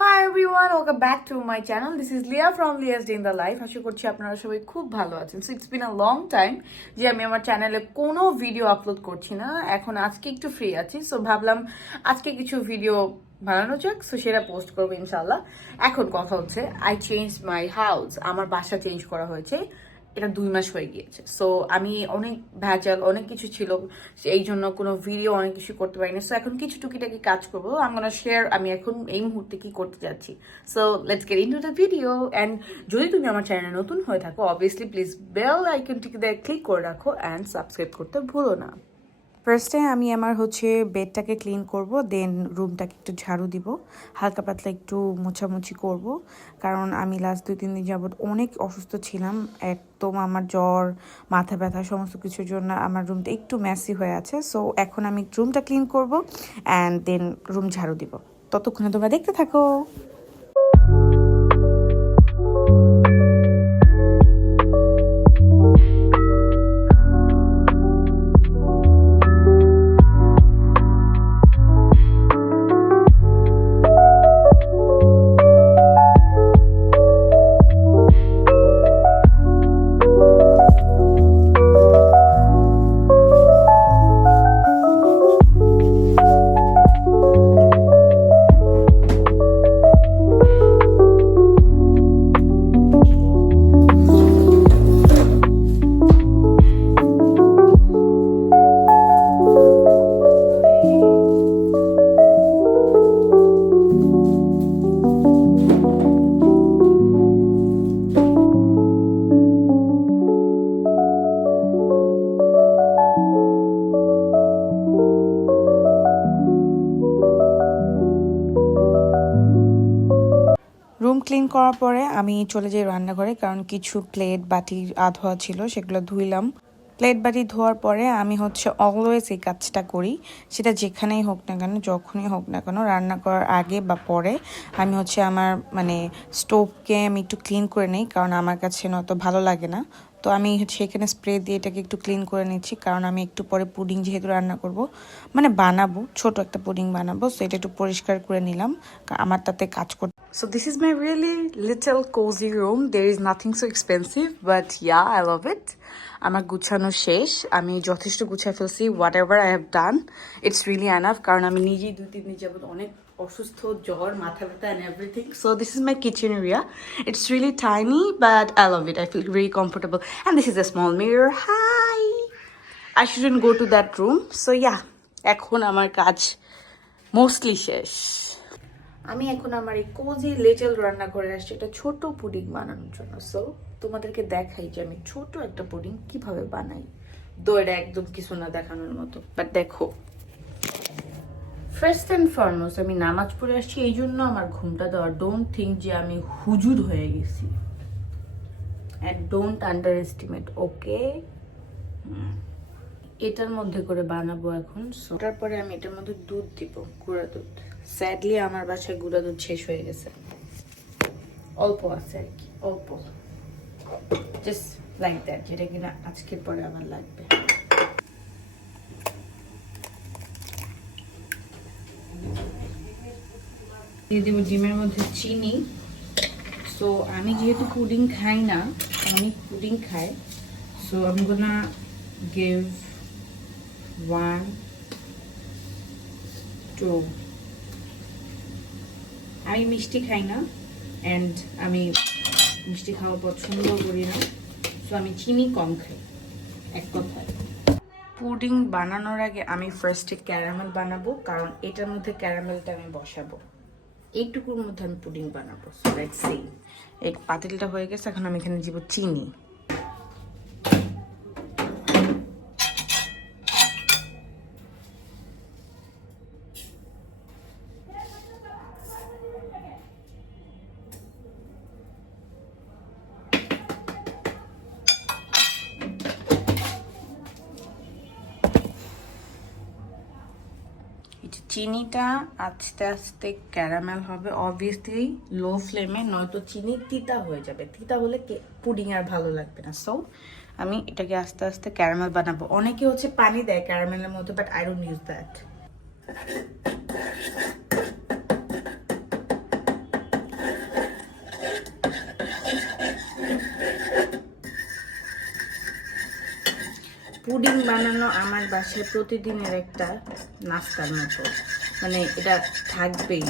Hi everyone welcome back to my channel this is Leah from Leah's day in the life আশা করছি আপনারা সবাই খুব ভালো আছেন। So it's been a long time যে আমি আমার চ্যানেলে কোনো ভিডিও আপলোড করছি না। এখন আজকে একটু ফ্রি আছি। সো ভাবলাম আজকে কিছু ভিডিও বানানো যাক। সো সেটা পোস্ট করব ইনশাল্লাহ এখন কথা হচ্ছে আই চেঞ্জ মাই হাউস আমার বাসা চেঞ্জ করা হয়েছে। এটা দুই মাস হয়ে গিয়েছে। সো আমি অনেক ভেজাল অনেক কিছু ছিল এই জন্য কোনো ভিডিও অনেক কিছু করতে পারিনি। সো এখন কিছু টুকিটাকি কাজ করব। আমার শেয়ার আমি এখন এই মুহূর্তে কি করতে যাচ্ছি। So let's get into the video and যদি তুমি আমার চ্যানেলে নতুন হয়ে থাকো অবভিয়াসলি প্লিজ বেল আইকনটিকে ক্লিক করে রাখো অ্যান্ড সাবস্ক্রাইব করতে ভুলো না। ফার্স্টে আমি আমার হচ্ছে বেডটাকে ক্লিন করব দেন রুমটাকে একটু ঝাড়ু দিব, হালকা পাতলা একটু মোছামুছি করব। কারণ আমি লাস্ট দুই, তিন দিন যাবত অনেক অসুস্থ ছিলাম, একদম আমার জ্বর, মাথা ব্যথা, সমস্ত কিছুর জন্য আমার রুমটা একটু ম্যাসি হয়ে আছে। সো এখন আমি রুমটা ক্লিন করব অ্যান্ড দেন রুম ঝাড়ু দিব। ততক্ষণে তোমরা দেখতে থাকো। ক্লিন করার পরে আমি চলে যাই রান্নাঘরে, কারণ কিছু প্লেট বাটি, আধোয়া ছিল, সেগুলো ধুইলাম। প্লেট বাটি ধোয়ার পরে আমি হচ্ছে অলওয়েজ এই কাজটা করি। সেটা যেখানেই হোক না কেন, যখনই হোক না কেন, রান্না করার আগে বা পরে আমি হচ্ছে আমার মানে স্টোভকে আমি একটু ক্লিন করে নিই, কারণ আমার কাছে অত ভালো লাগে না। তো আমি এখানে স্প্রে দিয়ে এটাকে একটু ক্লিন করে নিচ্ছি কারণ আমি একটু পরে পুডিং যেহেতু রান্না করব মানে বানাবো ছোট একটা পুডিং বানাবো সো এটা একটু পরিষ্কার করে নিলাম আমার তাতে কাজ করতে So this is my really little cozy room. There is nothing so expensive, but yeah, I love it. আমার গুছানো শেষ আমি যথেষ্ট গুছায় ফেলছি whatever I have done it's really enough কারণ আমি নিজেই দুই তিন দিন যাবত অনেক অসুস্থ, জ্বর, মাথা ব্যথা and everything so this is my kitchen area it's really tiny but I love it I feel very comfortable and this is a small mirror hi I shouldn't go to that room so yeah এখন আমার কাজ mostly শেষ. আমি এখন আমার এই cosy লেটেল রান্না করে আসছি। এটা ছোট পুডিং বানানোর জন্য। সো তোমাদেরকে দেখাই যে আমি ছোট একটা পুডিং কীভাবে বানাই। দো এটা একদম কিছু না দেখানোর মতো। বাট দেখো ফার্স্ট অ্যান্ড ফরমোস্ট আমি নামাজ পড়ে আসছি, এই জন্য আমার ঘুমটা দেওয়া। ডোন্ট থিঙ্ক যে আমি হুজুর হয়ে গেছি। And don't underestimate okay এটার মধ্যে করে বানাবো এখন। ওটার পরে আমি এটার মধ্যে দুধ দিব, গুঁড়া দুধ। স্যাডলি আমার বাসায় গুঁড়া দুধ শেষ হয়ে গেছে। অল্প আছে আর কি, অল্প। জাস্ট লাইক দ্যাট যেটা কিনা আজকের পরে আমার লাগবে। দিয়ে দেবো ডিমের মধ্যে চিনি। সো আমি যেহেতু পুডিং খাই না, আমি পুডিং খাই। সো আমি গোনা give ওয়ান টু আমি মিষ্টি খাই না অ্যান্ড আমি মিষ্টি খাওয়া পছন্দ করি না। সো আমি চিনি কম খাই, এক কথায়। পুডিং বানানোর আগে আমি ফার্স্টে ক্যারামেল বানাবো, কারণ এটার মধ্যে ক্যারামেলটা আমি বসাবো। এইটুকুর মধ্যে আমি পুডিং বানাবো সো লেটস সি এই পাতিলটা হয়ে গেছে, এখন আমি এখানে দিব চিনি। চিনিটা আস্তে আস্তে ক্যারামেল হবে অবভিয়াসলি লো ফ্লেমে নয়তো চিনি তিতা হয়ে যাবে। তিতা হলে পুডিং আর ভালো লাগবে না। সো আমি এটাকে আস্তে আস্তে ক্যারামেল বানাবো। অনেকে হচ্ছে পানি দেয় ক্যারামেলের মধ্যে but I don't use that pudding বানানো আমার বাসায় প্রতিদিনের একটা নাস্তার মতো। মানে এটা থাকবেই।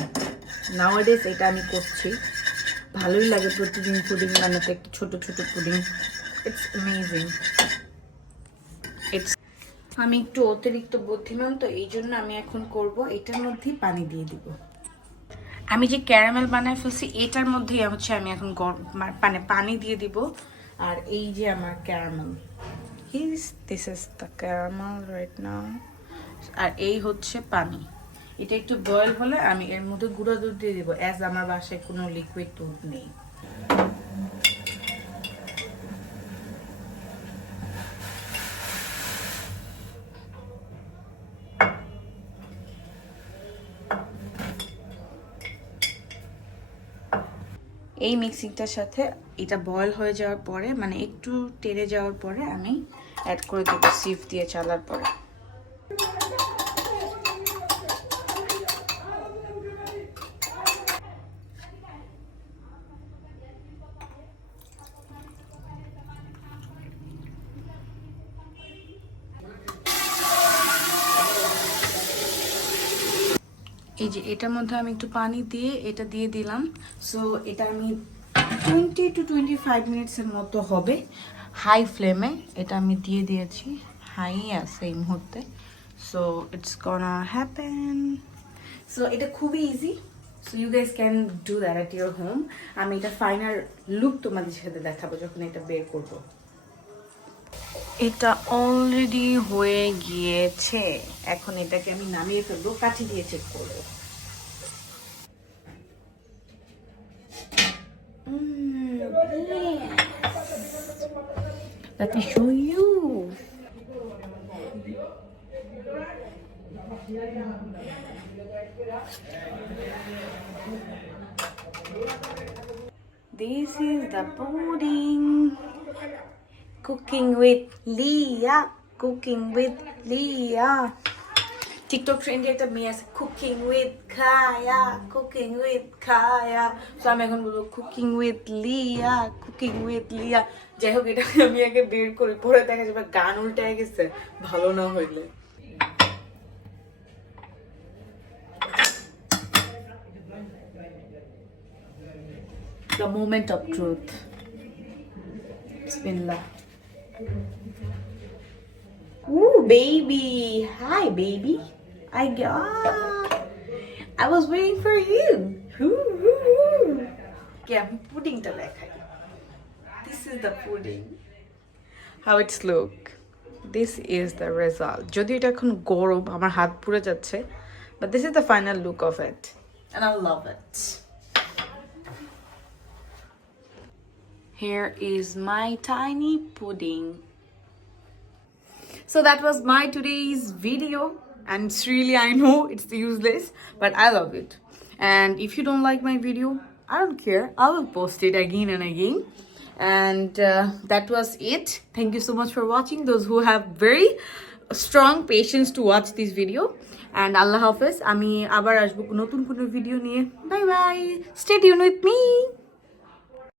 নাওয়াডেজ এটা আমি করছি। ভালোই লাগে প্রতিদিন পুডিং বানাতে ছোট ছোট পুডিং। ইটস অ্যামেজিং ইটস আমি একটু অতিরিক্ত বুদ্ধিমান, তো এই জন্য আমি এখন করব, এটার মধ্যেই পানি দিয়ে দিব। আমি যে ক্যারামেল বানায় ফেলছি, এটার মধ্যেই হচ্ছে আমি এখন মানে পানি দিয়ে দিব। আর এই যে আমার caramel. His this is the caramel right now আর এই হচ্ছে পানি। এটা একটু বয়েল হলে আমি এর মধ্যে গুঁড়ো দুধ দিয়ে দিব অ্যাজ আমার বাসায় কোনো লিকুইড দুধ নেই। এই মিক্সিংটার সাথে এটা বয়েল হয়ে যাওয়ার পরে মানে একটু টেরে যাওয়ার পরে আমি অ্যাড করে দেবো সিফ দিয়ে চালার পরে। এই যে এটার মধ্যে আমি একটু পানি দিয়ে এটা দিয়ে দিলাম। সো এটা আমি টোয়েন্টি টু টোয়েন্টি ফাইভ মিনিটসের মতো হবে। হাই ফ্লেমে এটা আমি দিয়ে দিয়েছি হাই আছে এই মুহূর্তে। So it's gonna happen so এটা খুবই easy so you guys can do that at your home আমি এটা ফাইনাল লুক তোমাদের সাথে দেখাবো যখন এটা বের করব। এটা অলরেডি হয়ে গিয়েছে। এখন এটাকে আমি নামিয়ে ফেলব কাঠি দিয়ে চেক করব। Let me show you. This is the pudding. Cooking with Leah. Cooking with Leah. TikTok ট্রেন্ডে একটা মেয়ে আছে cooking with Khaya cooking with Khaya তো আমি এখন বলব cooking with Leah cooking with Leah যাই হোক এটা আমি আগে বের করি পরে দেখা যাবে গান উল্টে গেছে ভালো না হইলে The moment of truth. Bismillah. Ooh, baby. Hi, baby. I got. I was waiting for you. Ooh, ooh, ooh. Okay, I'm pudding the lekhai. This is the pudding. How it's look. This is the result. যদি এটা এখন গরম আমার হাত পুড়ে যাচ্ছে but this is the final look of it and I love it. Here is my tiny pudding. So that was my today's video. And it's really, I know it's useless, but I love it. And if you don't like my video, I don't care. I will post it again and again. And uh, that was it. Thank you so much for watching. Those who have very strong patience to watch this video. And Allah Hafiz. আমি আবার আসবো নতুন কোনো video নিয়ে bye bye stay tuned with me